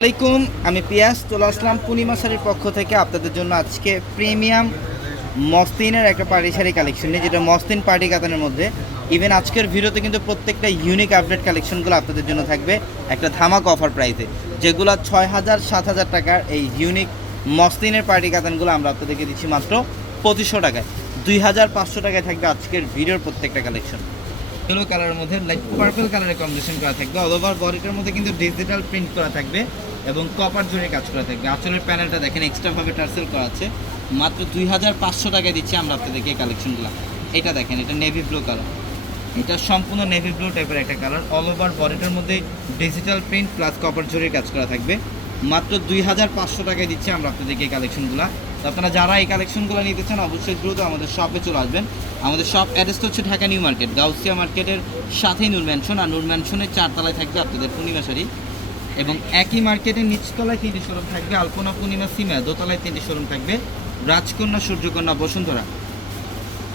আসসালামাইকুম, আমি পিয়াস চলে আসলাম পূর্ণিমা শাড়ির পক্ষ থেকে আপনাদের জন্য আজকে প্রিমিয়াম মসলিনের একটা পার্টি শাড়ি কালেকশন নিয়ে, যেটা মসলিন পার্টি কাতানের মধ্যে। ইভেন আজকের ভিডিওতে কিন্তু প্রত্যেকটা ইউনিক আপডেট কালেকশনগুলো আপনাদের জন্য থাকবে একটা ধামাক অফার প্রাইসে, যেগুলো 6,000-7,000 টাকার এই ইউনিক মসলিনের পার্টি কাতানগুলো আমরা আপনাদেরকে দিচ্ছি মাত্র 2500 টাকায়। 2,500 টাকায় থাকবে আজকের ভিডিওর প্রত্যেকটা কালেকশন। ইয়েলো কালারের মধ্যে লাইট পার্পল কালারের কম্বিনেশন করা থাকবে। অল ওভার বডিটার মধ্যে কিন্তু ডিজিটাল প্রিন্ট করা থাকবে এবং কপার জুড়ে কাজ করা থাকবে। আঁচলের প্যানেলটা দেখেন এক্সট্রাভাবে টার্সেল করা আছে। মাত্র 2,500 টাকায় দিচ্ছি আমরা আপনাদেরকে এই কালেকশনগুলো। এটা দেখেন, এটা নেভি ব্লু কালার, এটা সম্পূর্ণ নেভি ব্লু টাইপের একটা কালার। অল ওভার বডিটার মধ্যে ডিজিটাল প্রিন্ট প্লাস কপার জুড়ে কাজ করা থাকবে। মাত্র 2,500 টাকায় দিচ্ছি আমরা আপনাদেরকে এই কালেকশনগুলো। তো আপনারা যারা এই কালেকশনগুলো নিতে চান অবশ্যই দ্রুত আমাদের শপে চলে আসবেন। আমাদের শপ অ্যাড্রেসটা হচ্ছে ঢাকা নিউ মার্কেট, গাউসিয়া মার্কেটের সাথেই নূর ম্যানশন, আর নূর ম্যানশনের 4 তলায় থাকবে আপনাদের পূর্ণিমা শাড়ি। এবং একই মার্কেটের নিচতলায় 3টি শোরুম থাকবে, আলপনা, পূর্ণিমা, সিমা। দোতলায় 3টি শোরুম থাকবে, রাজকন্যা, সূর্যকন্যা, বসুন্ধরা।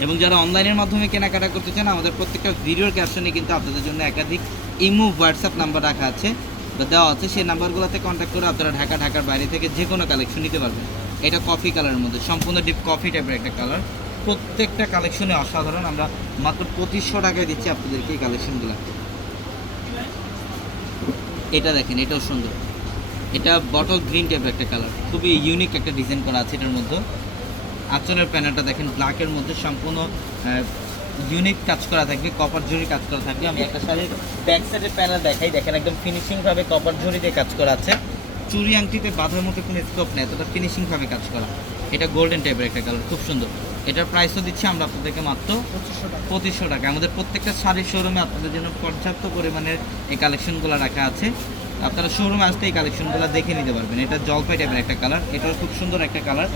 এবং যারা অনলাইনের মাধ্যমে কেনাকাটা করতে চান আমাদের প্রত্যেকটা ভিডিওর ক্যাপশনে কিন্তু আপনাদের জন্য একাধিক ইমো, হোয়াটসঅ্যাপ নাম্বার রাখা আছে বা দেওয়া আছে। সেই নাম্বারগুলোতে কন্ট্যাক্ট করে আপনারা ঢাকার বাইরে থেকে যে কোনো কালেকশন নিতে পারবেন। এটা কফি কালারের মধ্যে, সম্পূর্ণ ডিপ কফি টাইপের একটা কালার। প্রত্যেকটা কালেকশনে অসাধারণ। আমরা মাত্র 2500 টাকায় দিচ্ছি আপনাদেরকে এই কালেকশনগুলো। এটা দেখেন, এটাও সুন্দর। এটা বটল গ্রিন টাইপের একটা কালার, খুবই ইউনিক একটা ডিজাইন করা আছে এটার মধ্যে। আঁচলের প্যানেলটা দেখেন ব্ল্যাকের মধ্যে সম্পূর্ণ ইউনিক কাজ করা থাকবে, কপার জরি কাজ করা থাকবে। আমি একটা শাড়ির ব্যাক সাইডের প্যানেল দেখাই, দেখেন একদম ফিনিশিংভাবে কপার জরি দিয়ে কাজ করা আছে। চুরি আংটিতে বাঁধার মতো কোনো স্কোপ নেই, এতটা ফিনিশিংভাবে কাজ করা। এটা গোল্ডেন টাইপের একটা কালার, খুব সুন্দর। এটার প্রাইসও দিচ্ছি আমরা আপনাদেরকে মাত্র 2500 টাকা। আমাদের প্রত্যেকটা শাড়ির শোরুমে আপনাদের জন্য পর্যাপ্ত পরিমাণের এই কালেকশনগুলো রাখা আছে। আপনারা শোরুমে আসতে এই কালেকশনগুলো দেখে নিতে পারবেন। এটা জলপাই টাইপের একটা কালার, এটাও খুব সুন্দর একটা কালার।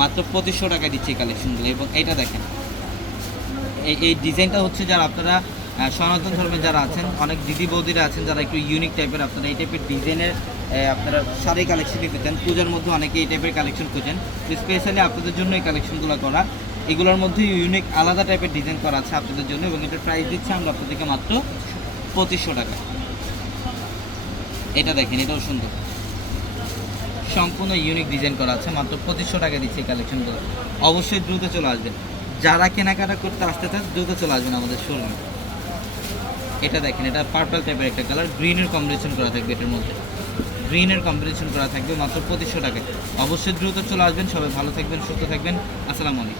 মাত্র 2500 টাকা দিচ্ছি এই কালেকশনগুলো। এবং এটা দেখেন, এই ডিজাইনটা হচ্ছে যারা আপনারা সনাতন ধর্মের যারা আছেন, অনেক দিদি বৌদিরা আছেন যারা একটু ইউনিক টাইপের, আপনারা এই টাইপের ডিজাইনের আপনারা শাড়ি কালেকশন নিতে চান। পূজার মধ্যে অনেকে এই টাইপের কালেকশন খুঁজেন, স্পেশালি আপনাদের জন্য এই কালেকশনগুলো করা। এগুলোর মধ্যে ইউনিক আলাদা টাইপের ডিজাইন করা আছে আপনাদের জন্য। এবং এটার প্রাইস দিচ্ছি আমরা আপনাদেরকে মাত্র 2500 টাকা। এটা দেখেন, এটাও সুন্দর, সম্পূর্ণ ইউনিক ডিজাইন করা আছে। মাত্র 2500 টাকা দিচ্ছি এই কালেকশনগুলো। অবশ্যই দ্রুত চলে আসবেন, যারা কেনাকাটা করতে আসতে চান দ্রুত চলে আসবেন আমাদের শোরুমে। এটা দেখেন, এটা পার্পল টাইপের একটা কালার, গ্রিনের কম্বিনেশন করা থাকবে। এটার মধ্যে গ্রিনের কম্বিনেশন করা থাকবে মাত্র 2500 টাকায়। অবশ্যই দ্রুত চলে আসবেন। সবাই ভালো থাকবেন, সুস্থ থাকবেন। আসসালামু আলাইকুম।